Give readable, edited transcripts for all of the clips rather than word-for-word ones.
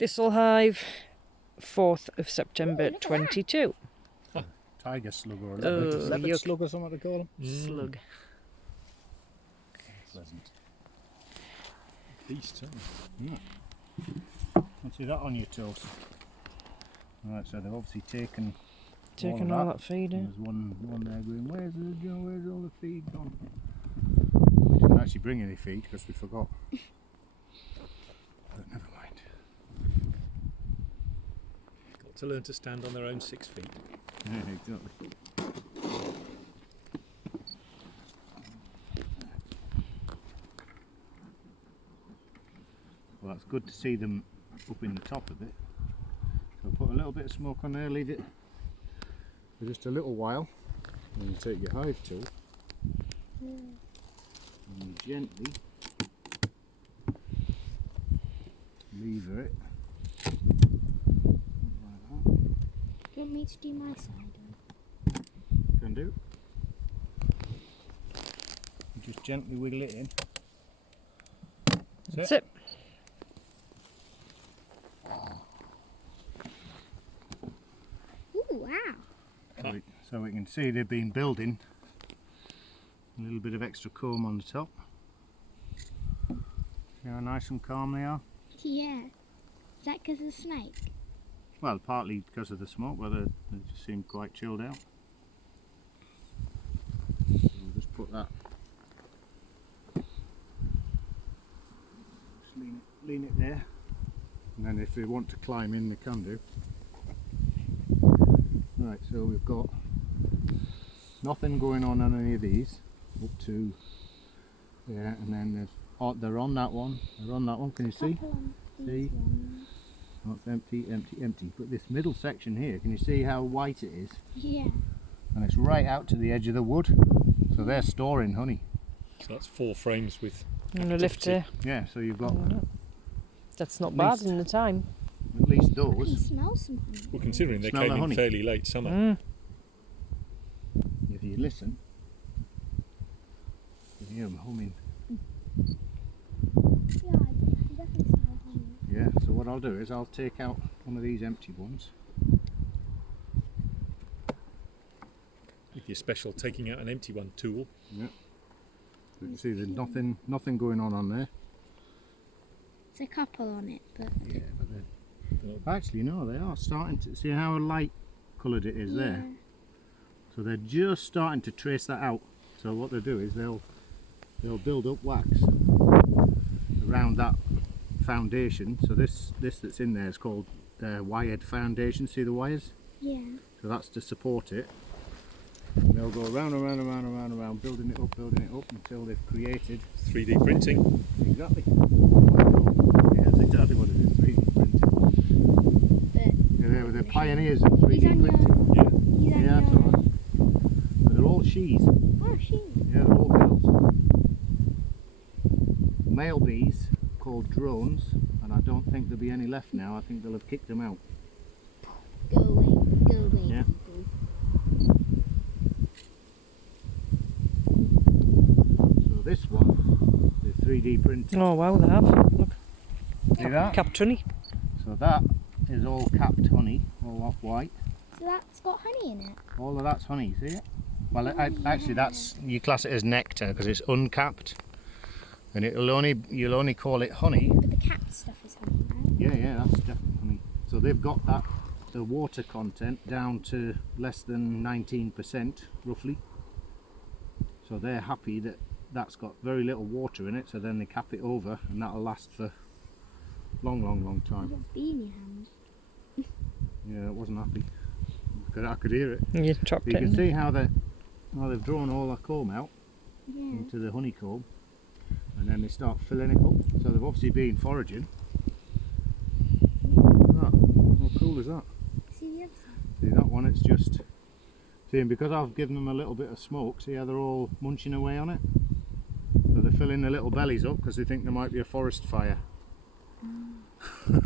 Thistle hive, 4th of September 22. Tiger slug or a Oh, leopard yuck. slug or something to call them. Slug. Pleasant. Beast, aren't Can't see that on your toast. Right, so they've obviously taken All that feed in. There's one there going, where's all the feed gone? We didn't actually bring any feed because we forgot. But never mind. Got to learn to stand on their own 6 feet. Yeah, exactly. Well, it's good to see them up in the top of it. So put a little bit of smoke on there, leave it for just a little while, and you take your hive tool and you gently lever it like that. Do you want me to do my side? Can do. You just gently wiggle it in. That's it. Ooh, wow. So we can see they've been building a little bit of extra comb on the top. See how nice and calm they are? Yeah. Is that because of the snake? Well, partly because of the smoke, but they just seem quite chilled out. So we'll just put that. Just lean it there. And then if they want to climb in, they can do. Right, so we've got nothing going on any of these up to there, and then they're on that one. They're on that one. Can you see? See? Oh, it's empty, empty, empty. But this middle section here, can you see how white it is? Yeah. And it's right out to the edge of the wood. So they're storing honey. So that's 4 frames with. I'm going to lift it. Yeah, so you've got That's not At bad least. in the time. at least I can those. smell some honey. Well, considering they Smell came the in honey. fairly late summer. Mm. If you listen, you can hear them humming. Yeah, I can definitely smell honey. Yeah, so what I'll do is I'll take out one of these empty ones. With your special taking out an empty one tool. Yeah. So you can see there's nothing going on there. There's a couple on it, but Yeah, but actually no, they are starting to see how light coloured it is there. So they're just starting to trace that out. So what they'll do is they'll build up wax around that foundation. So this that's in there is called wired foundation. See the wires? yeah. So that's to support it. And they'll go around, around, around, around, around, building it up until they've created 3D printing. exactly. Yeah, that's exactly what it is. 3D printing. But Yeah, they're pioneers of 3D he's on printing. Yeah. he's on Yeah, that's your... alright. But they're all she's. Oh, she. Yeah, they're all girls. Male bees called drones, and I don't think there'll be any left now. I think they'll have kicked them out. Go away. Go away. Yeah. people. So this one, the 3D printing. Oh wow, they have. Look, See that? capped honey. So that is all capped honey, all off white. So that's got honey in it. All of that's honey, see it? Well, actually, that's you class it as nectar because it's uncapped, and you'll only call it honey. But the capped stuff is honey, right? Yeah, that's definitely honey. So they've got the water content down to less than 19% roughly. So they're happy that that's got very little water in it. So then they cap it over, and that'll last for long, long, long You time. got a bee in your hand. Yeah, it wasn't happy. I could hear it. You chopped You it. can in. see how they've drawn all the comb out Yeah. into the honeycomb, and then they start filling it up. So they've obviously been foraging. Look at that. How cool is that? See the other side? See that one? It's just see, and because I've given them a little bit of smoke, see how they're all munching away on it. So they're filling their little bellies up because they think there might be a forest fire. Well,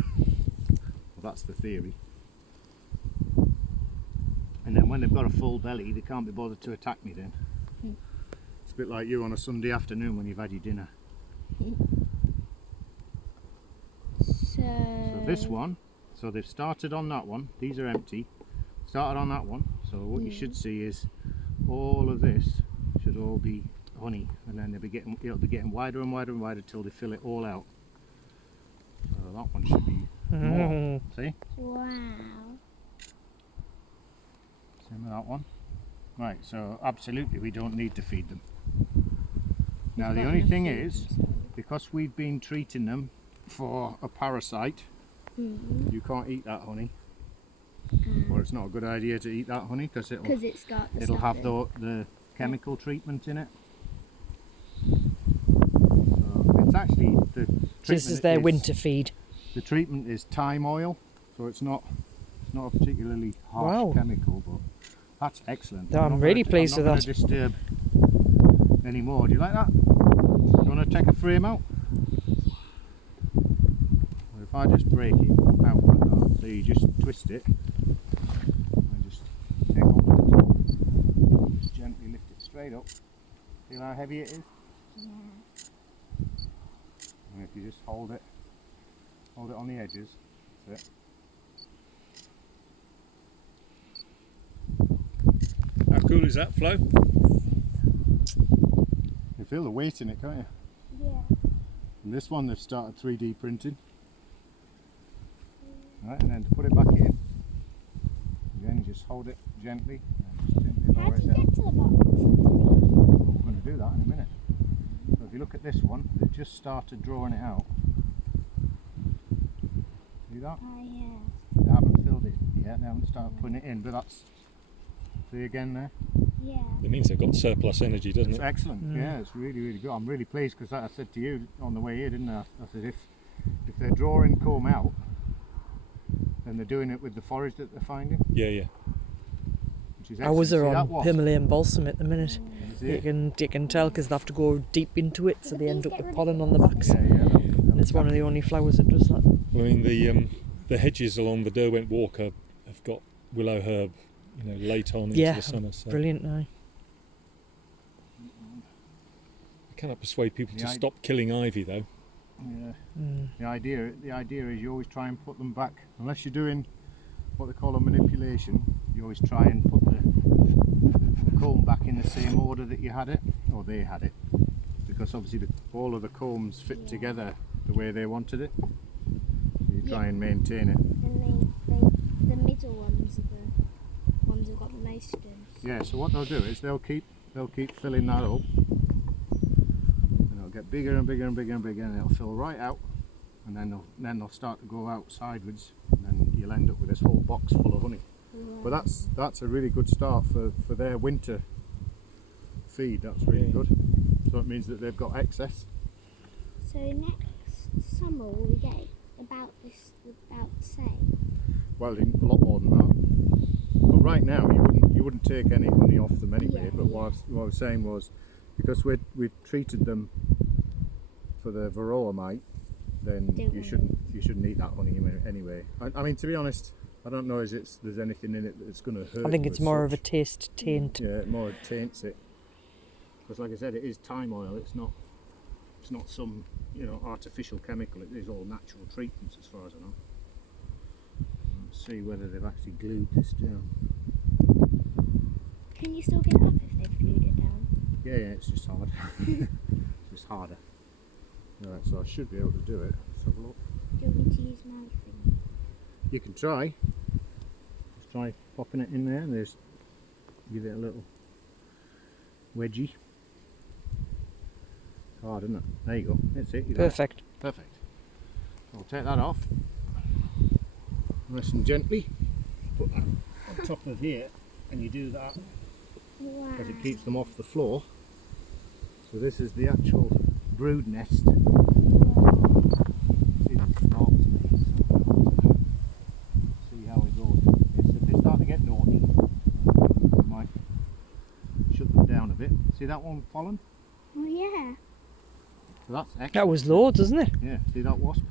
that's the theory. And then when they've got a full belly, they can't be bothered to attack me then. It's a bit like you on a Sunday afternoon when you've had your dinner. So So this one, so they've started on that one. These are empty. Started on that one. So what you should see is all of this should all be honey, and then it'll be getting wider and wider and wider till they fill it all out. So that one should be more. See? Wow. Same with that one. Right, so absolutely we don't need to feed them. Now the only thing is, because we've been treating them for a parasite, you can't eat that honey. Or it's not a good idea to eat that honey because it'll have the chemical treatment in it. So it's actually This is their winter feed. The treatment is thyme oil, so it's not a particularly harsh chemical, but that's excellent. No, I'm really pleased with that. I'm not going to disturb anymore. Do you like that? You want to take a frame out? Or if I just break it out like that, so you just twist it, and just take off the top, just gently lift it straight up. Feel how heavy it is? Yeah. And if you just hold it on the edges, that's it. How cool is that, Flo? You feel the weight in it, can't you? Yeah. And this one they've started 3D printing. Right, and then to put it back in, again you just hold it gently and just gently How lower do it you down. get to the box? We're going to do that in a minute. So if you look at this one, they've just started drawing it out. See that? Oh yeah. They haven't filled it yet, they haven't started putting it in, but that's, see again there? Yeah. It means they've got surplus energy, doesn't It's it? excellent, yeah, it's really, really good. I'm really pleased because I said to you on the way here, didn't I? I said if they're drawing comb out, then they're doing it with the forage that they're finding. Yeah, yeah. Which is Ours are excellent. See on that wasp? Himalayan balsam at the minute. Is You it? can tell because they have to go deep into it, so they end up with pollen on the backs. Yeah, yeah. And it's one of the only flowers that does that. I mean, the hedges along the Derwent Walk have got willow herb, late on into the summer. So Brilliant now. I cannot persuade people to Yeah, stop killing ivy, though. Yeah. Mm. The idea is you always try and put them back, unless you're doing what they call a manipulation. You always try and put the comb back in the same order that you had it, or they had it, because obviously all of the combs fit together the way they wanted it. So you try and maintain it. And the middle ones are the ones who've got the most goods. Yeah. So what they'll do is they'll keep filling that up, and it'll get bigger and bigger and bigger and bigger, and it'll fill right out, and then they'll start to go out sideways, and then you'll end up with this whole box full of honey. But that's a really good start for their winter feed. That's really good. So it means that they've got excess. So next summer will we get about the same? Well, a lot more than that. But right now you wouldn't take any honey off them anyway. Yeah, But what I was saying was, because we've treated them for the varroa mite, then you shouldn't eat that honey anyway. I mean, to be honest, I don't know there's anything in it that's going to hurt. I think you it's as more such. of a taste taint. Yeah, it more taints it. Because like I said, it is thyme oil. It's not some artificial chemical. It is all natural treatments as far as I know. Let's see whether they've actually glued this down. Can you still get it up if they've glued it down? Yeah, it's just hard. It's just harder. Right, so I should be able to do it. Let's have a look. Do you want me to use my thing? You can try. Just try popping it in there and just give it a little wedgie. It's hard, isn't it? There you go. That's it. You got it. Perfect. Perfect. So I'll take that off. Nice and gently. Put that on top of here, and you do that Wow. because it keeps them off the floor. So this is the actual brood nest. See, it's not. See how it goes. Yes, if they start to get naughty, you might shut them down a bit. See that one fallen? Oh yeah. So that's excellent. That was loads, isn't it? Yeah, see that wasp?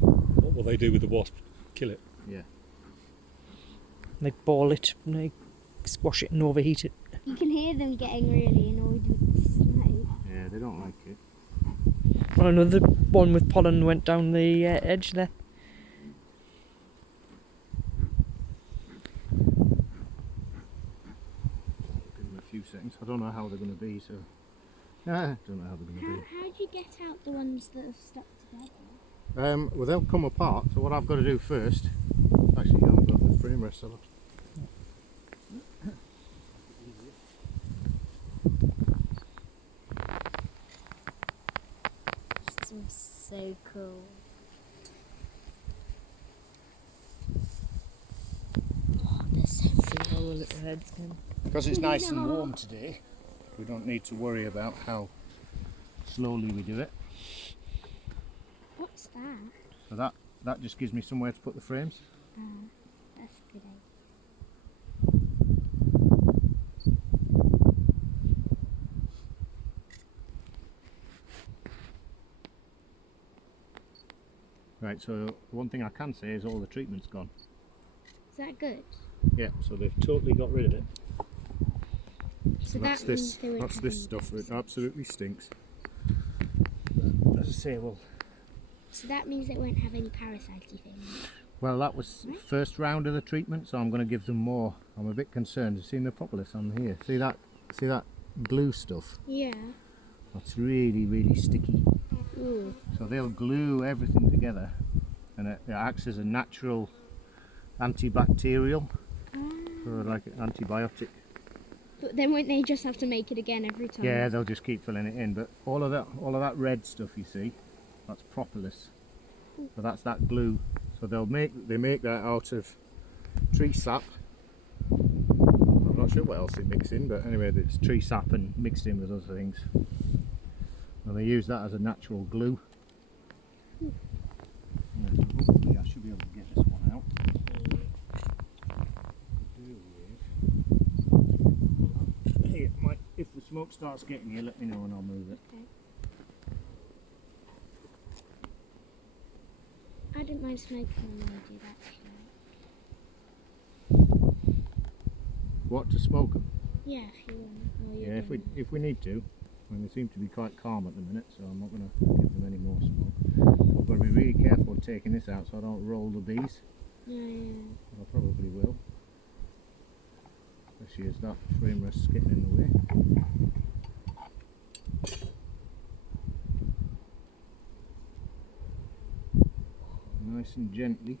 What will they do with the wasp? Kill it? Yeah. They ball it, and they squash it and overheat it. You can hear them getting really annoyed with the smoke. Yeah, they don't like it. Oh, another one with pollen went down the edge there. Give them a few seconds. I don't know how they're going to be, so. I don't know how they're going to be. How do you get out the ones that have stuck together? Well, they'll come apart, so what I've got to do first. Actually, I haven't got the frame rest on. This is so cool. Oh, they're so See all the little heads can. Because it's nice and warm today, we don't need to worry about how slowly we do it. What's that? So that just gives me somewhere to put the frames. That's a good idea. Right, so one thing I can say is all the treatment's gone. Is that good? Yeah, so they've totally got rid of it. So that's that means this. they won't That's have this any stuff. It parasites. absolutely stinks. But as I say, So that means they won't have any parasitey things. well, that was Right. first round of the treatment, so I'm going to give them more. I'm a bit concerned. You've seen the propolis on here. See that? See that glue stuff? Yeah. That's really, really sticky. Ooh. So they'll glue everything together, and it acts as a natural antibacterial, or like an antibiotic. But then won't they just have to make it again every time? Yeah, they'll just keep filling it in. But all of that red stuff you see, that's propolis. So that's that glue. So they make that out of tree sap. I'm not sure what else they mix in, but anyway, it's tree sap and mixed in with other things. And they use that as a natural glue. And hopefully I should be able to get this one out. Hey, if the smoke starts getting you, let me know and I'll move it. Okay. I don't mind smoking when I do that. What, to smoke them? Yeah, if you want. Or you're Yeah, doing if we need to. I mean, they seem to be quite calm at the minute, so I'm not going to give them any more smoke. I've got to be really careful taking this out so I don't roll the bees. it. Yeah. I probably will. Especially as that frame rest's getting in the way. Nice and gently.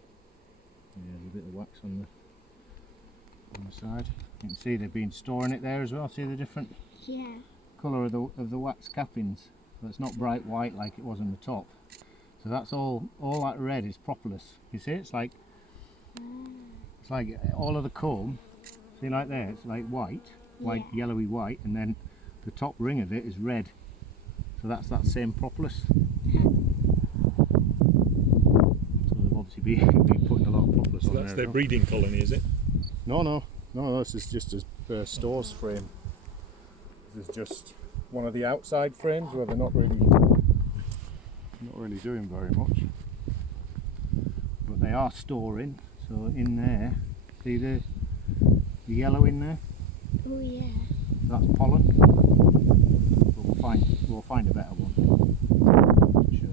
Yeah, there's a bit of wax on the side. You can see they've been storing it there as well. See the different Yeah. colour of the wax cappings. So it's not bright white like it was on the top. So that's all that red is propolis. You see, it's like all of the comb. See, like there, it's like white, Yeah. yellowy white, and then the top ring of it is red. So that's that same propolis. So they've obviously been putting a lot of propolis So on there. that's as their well. breeding colony, is it? No, this is just a stores frame. This is just one of the outside frames where they're not really doing very much. But they are storing, so in there, see the yellow in there? Oh yeah. That's pollen. But we'll find a better one. To show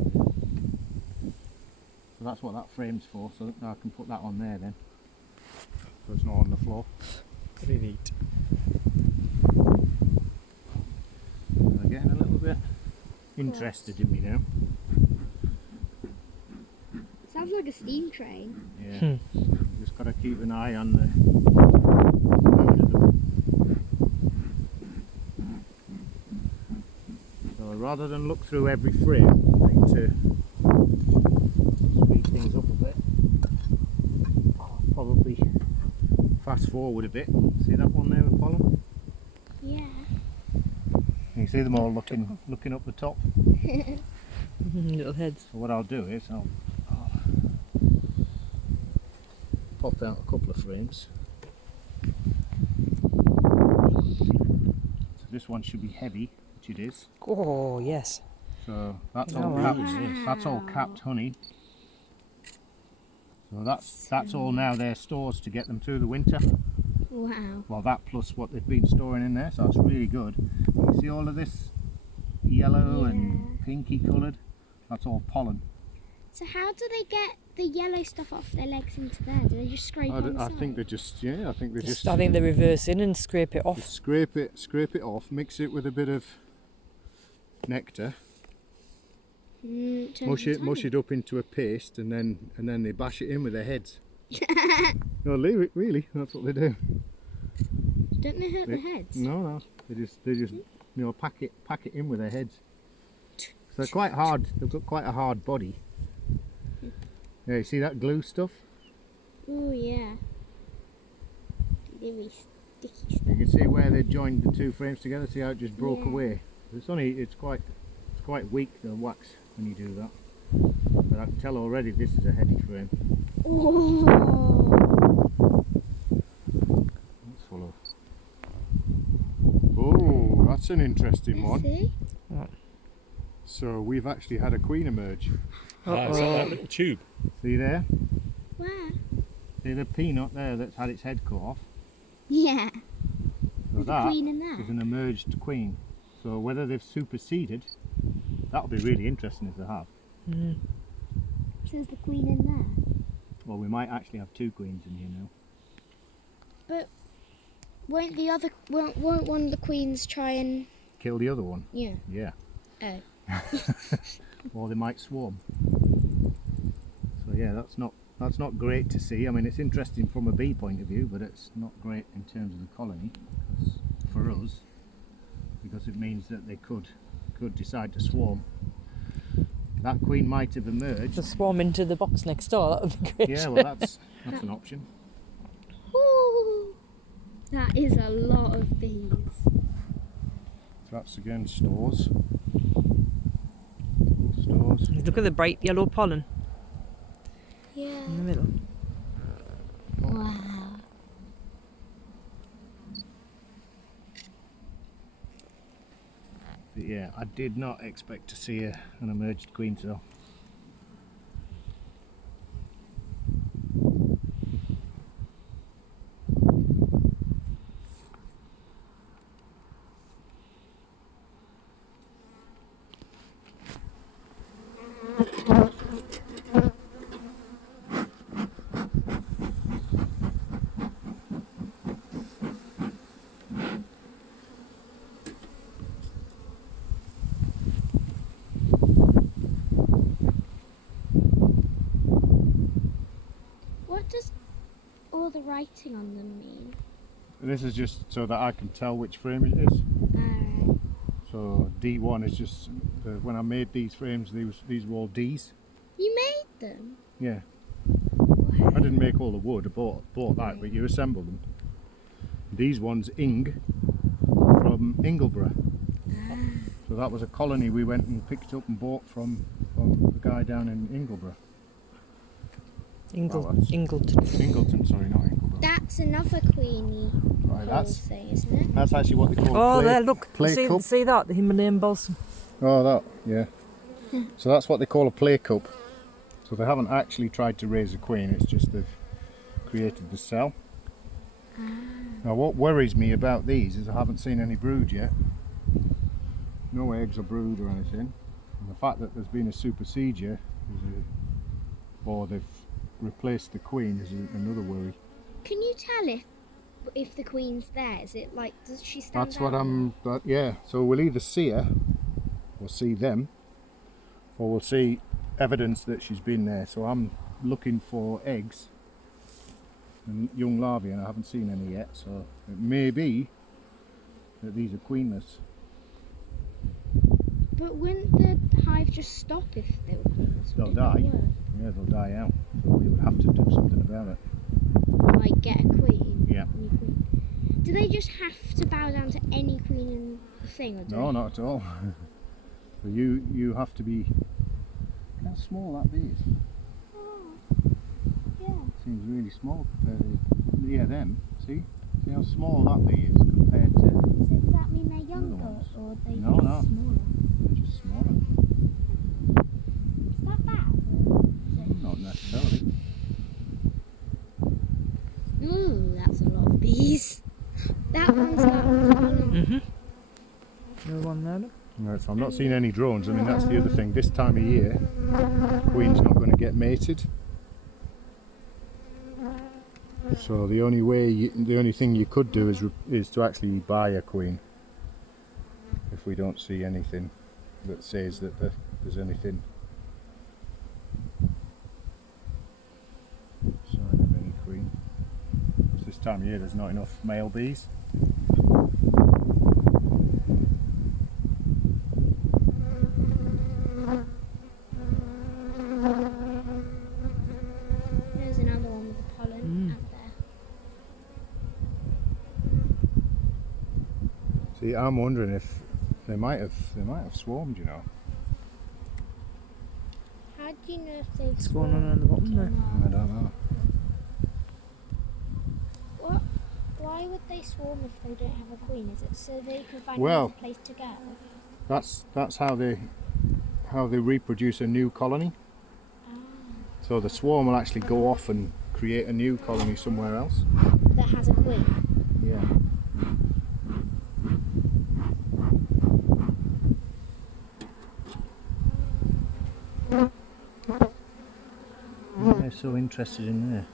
you. So that's what that frame's for, so I can put that on there then. So it's not on the floor. Very neat. They're getting a little bit interested in me now. Sounds like a steam train. Yeah. Just got to keep an eye on the mood of them. So rather than look through every frame, I need to speed things up a bit. Probably fast forward a bit. See that one there with pollen? Yeah. You see them all looking up the top. Little heads. So what I'll do is I'll pop out a couple of frames. So this one should be heavy, which it is. Oh yes. So that's Oh, all wow. capped. That's all capped honey. So that's all now their stores to get them through the winter. Wow. Well, that plus what they've been storing in there, so that's really good. You see all of this yellow and pinky coloured. That's all pollen. So how do they get the yellow stuff off their legs into there? Do they just scrape on the I side? think they just, yeah, I think they just I think they reverse in and scrape it off. scrape it off, mix it with a bit of nectar, mush it up into a paste, and then they bash it in with their heads. No, leave it, really. That's what they do. Don't they hurt their heads? No, they just pack it in with their heads. So they're quite hard. They've got quite a hard body. Yeah, you see that glue stuff? Oh yeah. Really sticky You stuff. can see where they joined the two frames together. See how it just broke Yeah. away. It's quite weak, the wax, when you do that. But I can tell already this is a heavy frame. Oh. It's full of. Oh, that's an interesting one. See? So we've actually had a queen emerge. Is that that little tube? See there? Where? See the peanut there that's had its head cut off? Yeah. So There's a that queen in there. is an emerged queen. So whether they've superseded, that'll be really interesting if they have. Mm. So there's the queen in there. Well, we might actually have two queens in here now. But won't one of the queens try and Kill the other one? yeah? Yeah. Oh. Or they might swarm. So yeah, that's not great to see. I mean, it's interesting from a bee point of view, but it's not great in terms of the colony for us, because it means that they could decide to swarm. That queen might have emerged. Just swarm into the box next door. That would be great. Yeah, well, that's an option. Ooh, that is a lot of bees. So that's again stores. Stores. Look at the bright yellow pollen Yeah. in the middle. Wow. But yeah, I did not expect to see an emerged queen cell. What does all the writing on them mean? This is just so that I can tell which frame it is. Alright. So D1 is just when I made these frames, these were all Ds. You made them? Yeah, Wow. I didn't make all the wood. I bought that, but you assemble them. These ones Ing from Ingleborough. So that was a colony we went and picked up and bought from the guy down in Ingleborough. Ingleton. Ingleton, sorry, not Ingleborough. That's another queenie Right, whole that's thing, isn't it? that's actually what they call Oh, a play, there, look. play cup. See that? The Himalayan balsam. Oh, that, yeah. So that's what they call a play cup. So they haven't actually tried to raise a queen, it's just they've created the cell. Now what worries me about these is I haven't seen any brood yet. No eggs or brood or anything. And the fact that there's been a supersedure, or they've replaced the queen, is another worry. Can you tell if the queen's there? Is it like, does she stand That's what out? yeah. So we'll either see her, or see them, or we'll see evidence that she's been there. So I'm looking for eggs and young larvae, and I haven't seen any yet. So it may be that these are queenless. But wouldn't the hive just stop if they were queenless? They'll Would it not die. work? Yeah, they'll die out. So we would have to do something about it. Like get a queen? Yeah. New queen. Do they just have to bow down to any queen in the thing? Or do No, they? not at all. So you have to be. Look how small that bee is. Oh, yeah. Seems really small compared to, yeah, them. See how small that bee is compared to. So does that mean they're younger ones. or are they No, just no. smaller? They're just smaller. Is that bad? Or is it... Not necessarily. Ooh, that's a lot of bees. That one's got pollen. The one there. Look. Right, so I'm not seeing any drones. I mean, that's the other thing. This time of year, queen's not going to get mated. So the only thing you could do is to actually buy a queen. If we don't see anything that says that there's anything sign of any queen. Because this time of year there's not enough male bees. There's another one with the pollen out there. See, I'm wondering if they might have swarmed, you know. How do you know if they've What's going on at the bottom there? I don't know. What? Why would they swarm if they don't have a queen? Is it so they can find Well, another place to go? That's how they reproduce a new colony. So the swarm will actually go off and create a new colony somewhere else. That has a queen. Yeah. They're so interested in there.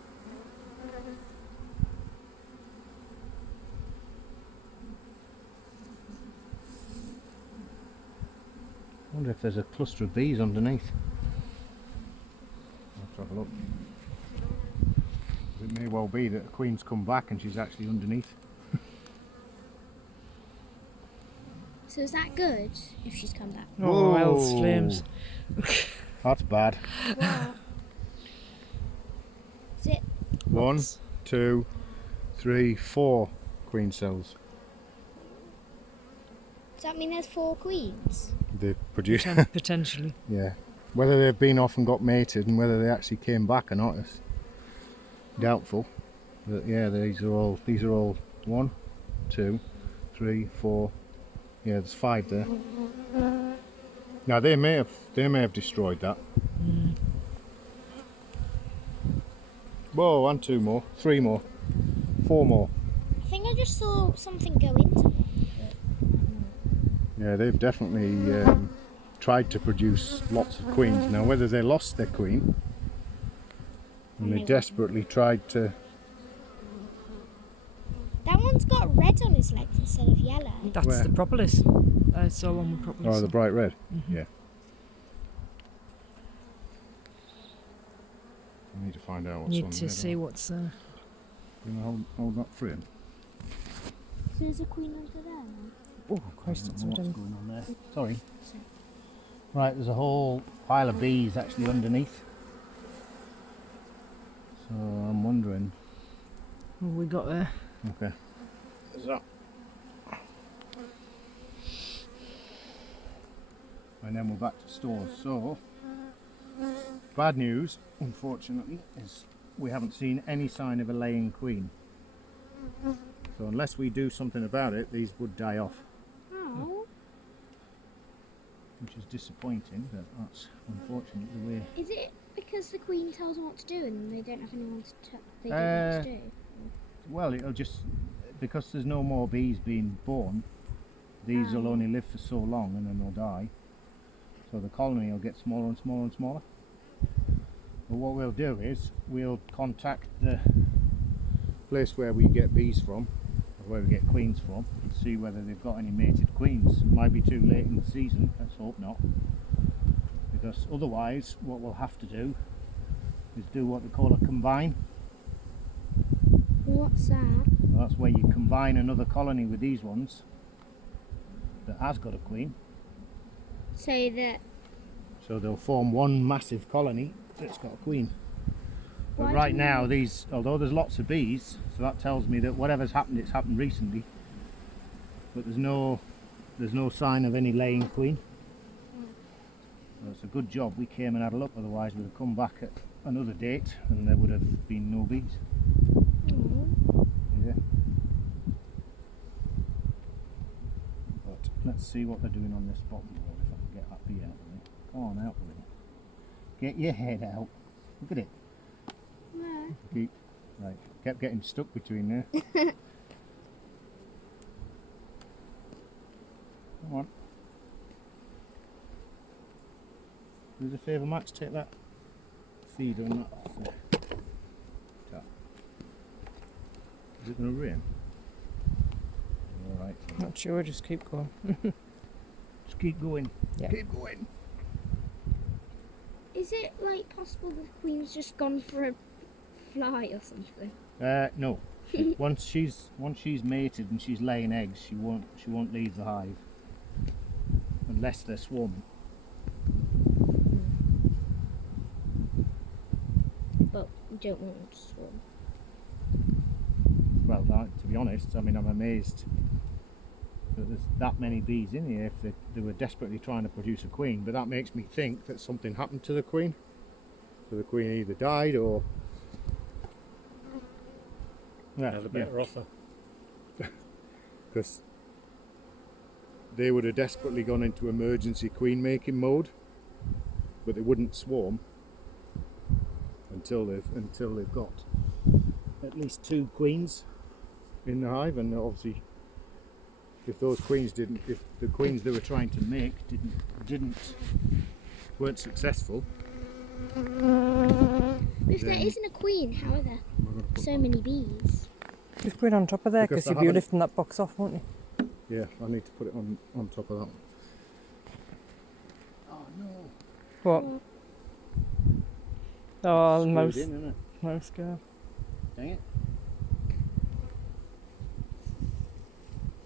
I wonder if there's a cluster of bees underneath. I'll have to have a look. It may well be that the queen's come back and she's actually underneath. So is that good if she's come back? Oh, else flames. That's bad. What? Is it? 1, 2, 3, 4 queen cells. Does that mean there's 4 queens? They produce. Potentially. Yeah. Whether they've been off and got mated and whether they actually came back or not is doubtful. But yeah, these are all 1, 2, 3, 4. Yeah, there's 5 there. Now they may have destroyed that. Whoa, and 2 more, 3 more, 4 more. I think I just saw something go into one. Yeah, they've definitely tried to produce lots of queens. Now whether they lost their queen and they desperately tried to... That one's got red on his legs instead of yellow. That's Where? the propolis. I saw one with propolis. Oh, the bright red? Yeah. I need to find out what's on Need there. to see what's there. You know, hold that frame. So there's a queen under there now. Oh, Christ, that's What's what I'm... going on there? Sorry. Right, there's a whole pile of bees actually underneath. So I'm wondering. What have we got there? Okay. There's that. And then we're back to stores. So, bad news, unfortunately, is we haven't seen any sign of a laying queen. So unless we do something about it, these would die off. Oh. Which is disappointing, but that's unfortunately the way. Is it because the queen tells them what to do and they don't have anyone to they don't know what to do? Well, it'll just, because there's no more bees being born, these will only live for so long and then they'll die. So the colony will get smaller and smaller and smaller. But what we'll do is we'll contact the place where we get bees from, or where we get queens from, and see whether they've got any mated queens. It might be too late in the season, let's hope not. Because otherwise what we'll have to do is do what they call a combine. What's that? That's where you combine another colony with these ones that has got a queen. So that So they'll form one massive colony that's got a queen. But Why right do now, these, although there's lots of bees, so that tells me that whatever's happened, it's happened recently. But there's no sign of any laying queen. So it's a good job we came and had a look, otherwise we'd have come back at another date and there would have been no bees. Yeah. But let's see what they're doing on this bottom wall, if I can get that bee out of it. Come on, out with it. Get your head out. Look at it. no. Keep. Right, kept getting stuck between there. Come on. Do us a favour, Max, take that feed on that off there. Tap. Is it going to rain? Alright. Not sure, just keep going. Just keep going. Yeah. Keep going. Is it like possible the queen's just gone for a fly or something? No. once she's mated and she's laying eggs, she won't leave the hive unless they're swarming. But we don't want them to swarm. Well, to be honest, I mean, I'm amazed that there's that many bees in here if they were desperately trying to produce a queen, but that makes me think that something happened to the queen. So the queen either died or... Had a better offer. Because they would have desperately gone into emergency queen making mode, but they wouldn't swarm until they've got at least 2 queens in the hive. And obviously if the queens they were trying to make weren't successful. If there isn't a queen, how are there so many bees? Just put it on top of there, Because because they you'll be haven't- lifting that box off, won't you? Yeah, I need to put it on top of that one. Oh no. What? Oh, Screwed mouse. in, isn't it? Mouse girl. Dang it.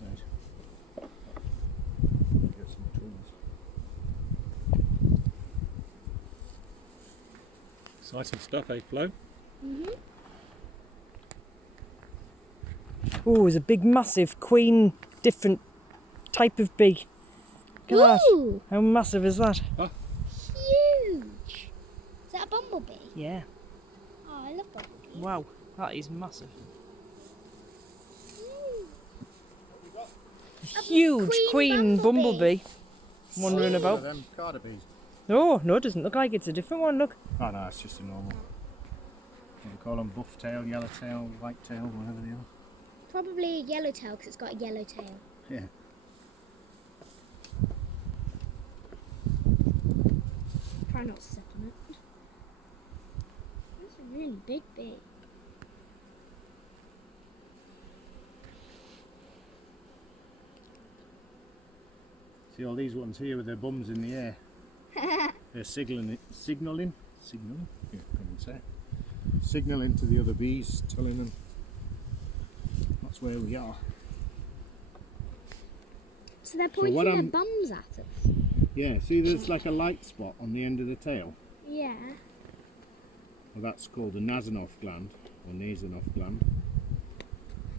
Right. Get some tools. Exciting stuff, eh, Flo? Oh, there's a big, massive queen, different type of bee. Look at that. Ooh, How massive is that? huge! Is that a bumblebee? Yeah. Oh, I love bumblebees. Wow, that is massive. Huge queen bumblebee wandering One of about. them carder bees. Oh, no, it doesn't look like it's a different one. Look. Oh no, it's just a normal. What do you call them? Buff tail, yellow tail, white tail, whatever they are. Probably a yellowtail because it's got a yellow tail. Yeah. Try not to step on it. That's a really big bee. See all these ones here with their bums in the air. They're signalling. Yeah, couldn't say. Signalling to the other bees, telling them that's where we are. So they're pointing what their I'm- bums at us. Yeah, see there's like a light spot on the end of the tail. Yeah. Well, that's called the Nasanov gland, or Nasanov gland.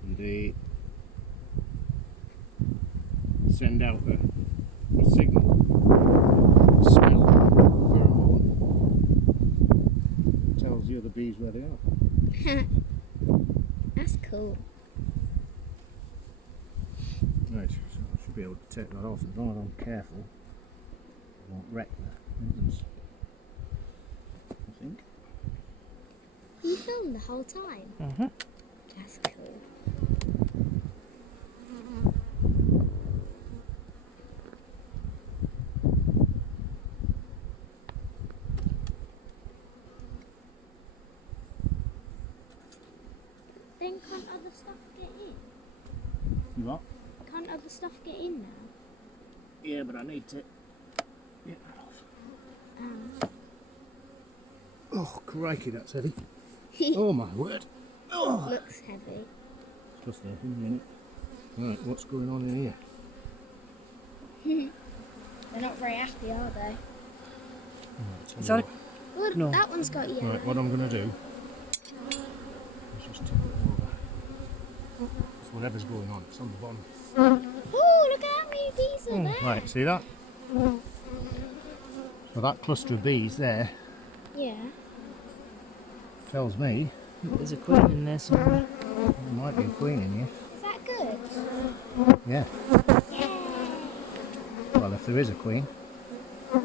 And they send out a signal, smell, pheromone, that tells the other bees where they are. That's cool. Right, so I should be able to take that off as long as I'm careful. I won't wreck the engines, I think. You filmed the whole time? Mm-hmm. That's cool. Then can't other stuff get in? You what? Can't other stuff get in now? Yeah, but I need to get that off. Oh, crikey, that's heavy. Oh my word. Oh. Looks heavy. It's just there, isn't it? Right, what's going on in here? They're not very happy, are they? Is that a... Good, No. that one's got yellow. Right, what I'm going to do is just tip it over. It's whatever's going on, it's on the bottom. Oh, look at how many bees are there. Right, see that? So that cluster of bees there Yeah. tells me There's a queen in there somewhere. there might be a queen in here. Is that good? Yeah. Well, if there is a queen. Not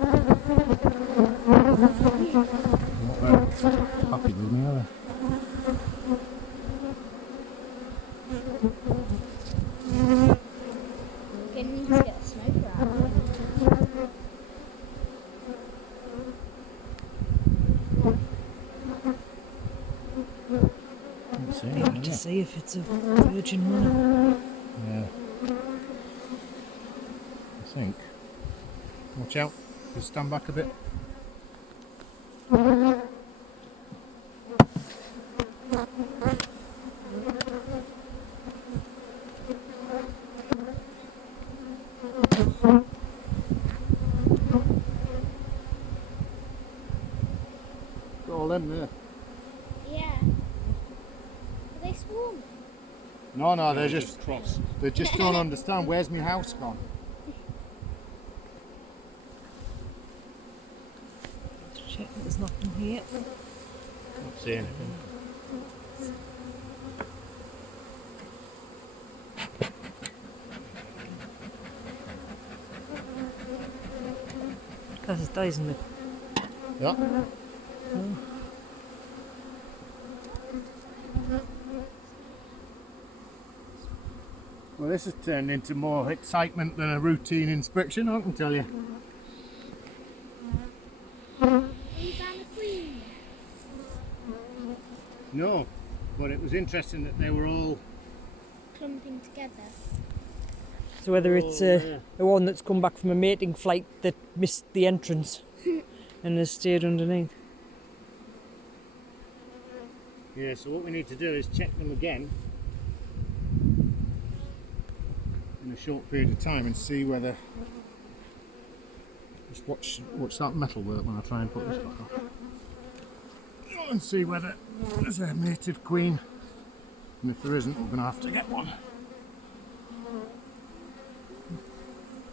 very happy with me, are they? We're going to need to get a smoker out. to see if it's a virgin one. Yeah. I think. Watch out. Just stand back a bit. All in there. Yeah. Are they swarming? No, they're just cross. they just don't understand. Where's my house gone? Let's check that there's nothing here. Don't see anything. There's days in it. Yeah. Well, this has turned into more excitement than a routine inspection, I can tell you. We found a queen. No, but it was interesting that they were all Clumping together. So whether it's the one that's come back from a mating flight that missed the entrance and has stayed underneath. Yeah, so what we need to do is check them again in a short period of time and see whether. Just watch that metal work when I try and put this back on. And see whether there's a mated queen. And if there isn't, we're going to have to get one.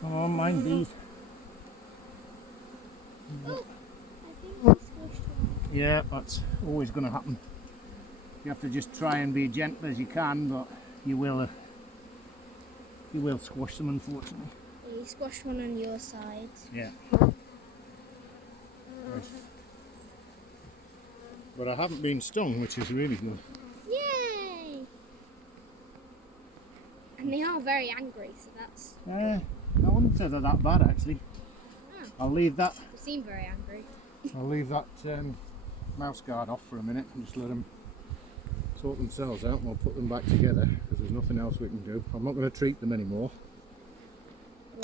Come on, mind these. Oh, I think we squished one. Yeah, that's always going to happen. You have to just try and be gentle as you can, but you will squash them, unfortunately. You squashed one on your side. Yeah. But I haven't been stung, which is really good. Yay! And they are very angry, so that's. I wouldn't say they're that bad, actually. Oh. I'll leave that. They seem very angry. Mouse guard off for a minute and just let them sort themselves out, and we'll put them back together because there's nothing else we can do. I'm not going to treat them anymore.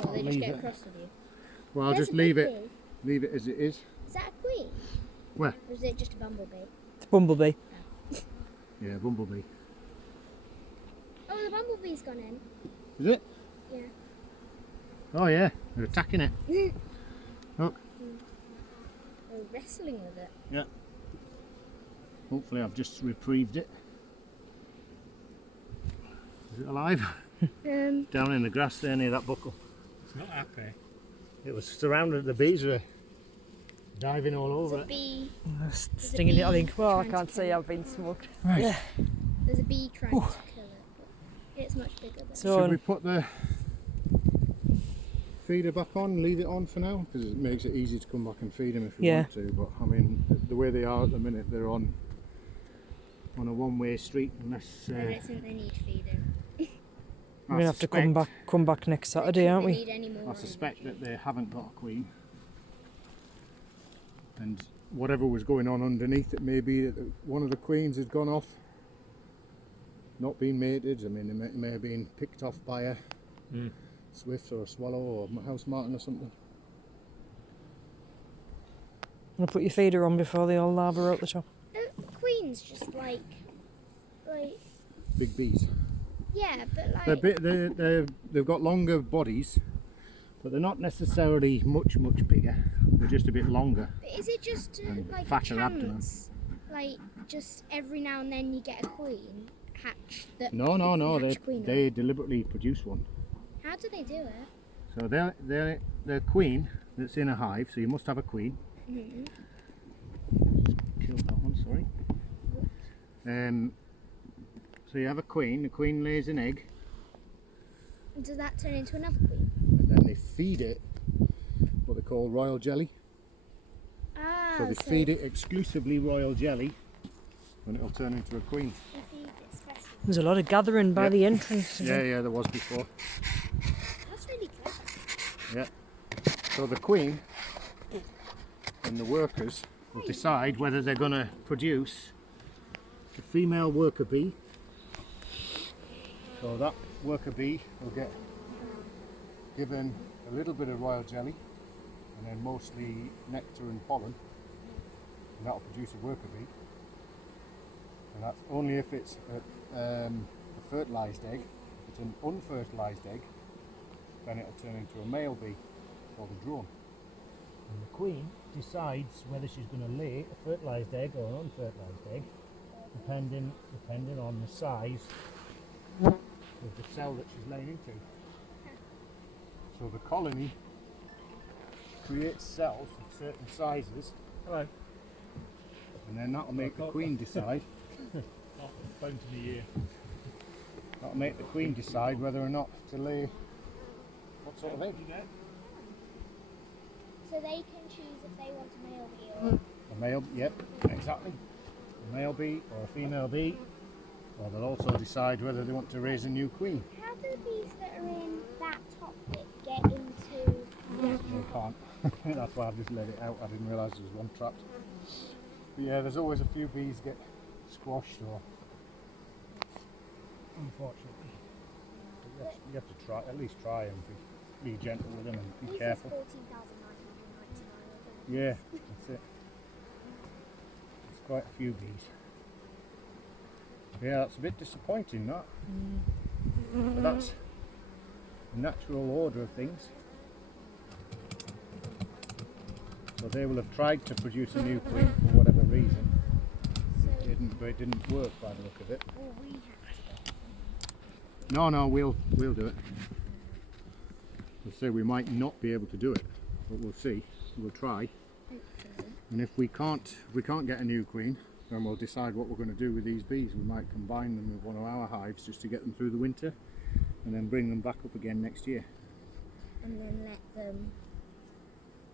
Well, they just leave get it. cross with you. Well, I'll There's just a leave big it. bee. Leave it as it is. Is that a queen? Where? Or is it just a bumblebee? It's Bumblebee. Yeah, bumblebee. Oh, the bumblebee's gone in. Is it? Yeah. Oh yeah, they're attacking it. Look. They're wrestling with it. Yeah. Hopefully I've just reprieved it. Is it alive? Down in the grass there near that buckle. It's not happy. It was surrounded, the bees were diving all There's over a it. bee. Stinging it, I think. Well, I trying can't to say kill I've been smoked. Right. Yeah. There's a bee trying to kill it, but it's much bigger than So- Should we put the feeder back on, leave it on for now? Because it makes it easy to come back and feed them if we Yeah. want to. But I mean, the way they are at the minute, they're on a one-way street unless. I don't think they need feeding. We're gonna have to come back next Saturday, aren't They we? need any more I suspect that they haven't got a queen, and whatever was going on underneath it, maybe one of the queens had gone off, not been mated. I mean, it may have been picked off by a swift or a swallow or a house martin or something. I'm gonna put your feeder on before they all labour out the top. Queens just like Big bees. yeah, but like They've got longer bodies, but they're not necessarily much bigger. They're just a bit longer. but is it just And like a fatter abdomen. chance? Like just every now and then you get a queen hatch that No, hatch queen they deliberately produce one. How do they do it? So they're queen that's in a hive. So you must have a queen. Mm-hmm. Killed that one, sorry. So you have a queen. The queen lays an egg, And does that turn into another queen? and then they feed it what they call royal jelly. Ah, So they feed it exclusively royal jelly, and it'll turn into a queen. they feed it special. There's a lot of gathering by Yeah. the entrance. Yeah, there was before. That's really clever. Yeah. So the queen and the workers will decide whether they're going to produce a female worker bee So that worker bee will get given a little bit of royal jelly and then mostly nectar and pollen, and that'll produce a worker bee. And that's only if it's a fertilised egg. If it's an unfertilised egg, then it'll turn into a male bee called a drone. And the queen decides whether she's going to lay a fertilised egg or an unfertilised egg, depending on the size of the cell that she's laying into. So the colony creates cells of certain sizes. Hello. And then that'll make the queen decide. Phone to the ear. That'll make the queen decide whether or not to lay what sort of egg. So they can choose if they want a male bee or A male, yep, exactly. A male bee or a female bee. Or they'll also decide whether they want to raise a new queen. how do the bees that are in that top bit get into They can't. That's why I've just let it out. I didn't realise there was one trapped. But yeah, there's always a few bees get squashed or unfortunately. But you have to try, at least try and be gentle with them and be careful. 14,999. Yeah, that's it. There's quite a few bees. Yeah, that's a bit disappointing, that. But that's the natural order of things. So they will have tried to produce a new queen for whatever reason. But it didn't work by the look of it. Or we have No, we'll do it. We'll say we might not be able to do it, but we'll see. We'll try. to. Hopefully. And if we can't get a new queen, then we'll decide what we're going to do with these bees. We might combine them with one of our hives just to get them through the winter, and then bring them back up again next year. And then let them,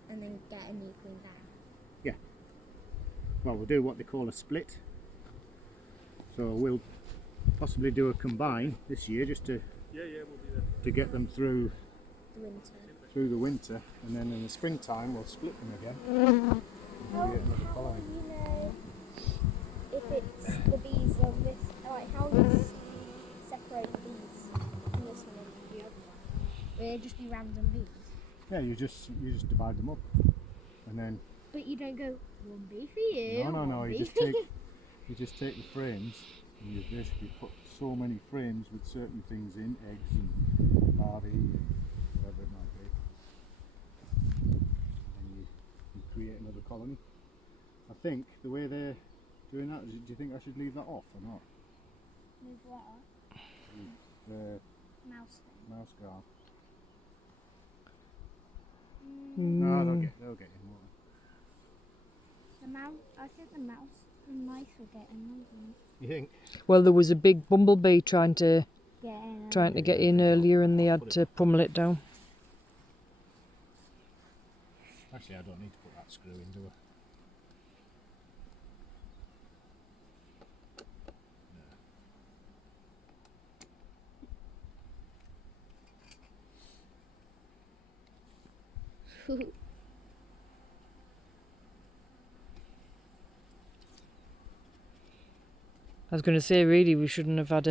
and then get a new queen back. Well, we'll do what they call a split. So we'll possibly do a combine this year just to We'll be there. to get them through The winter. and then in the springtime we'll split them again. And How create another do colony. you know if it's the bees on this? Like, how do you separate the bees from this one and the other one? Will it just be random bees? Yeah, you just divide them up, and then But you don't go one bee for you. no, one you bee just for take the frames, and you basically put so many frames with certain things in, eggs and larvae and whatever it might be, and you create another colony. I think the way they're doing that, do you think I should leave that off or not? Move what up? The Mouse thing. mouse guard. Mm, No, they'll get in, won't the mouse. I think the mouse and mice will get in. Won't they? You think? Well, there was a big bumblebee trying to they? Get in. get in earlier, and they had to pummel it down. Actually, I don't need to put that screw in, do I? I was going to say, really, we shouldn't have had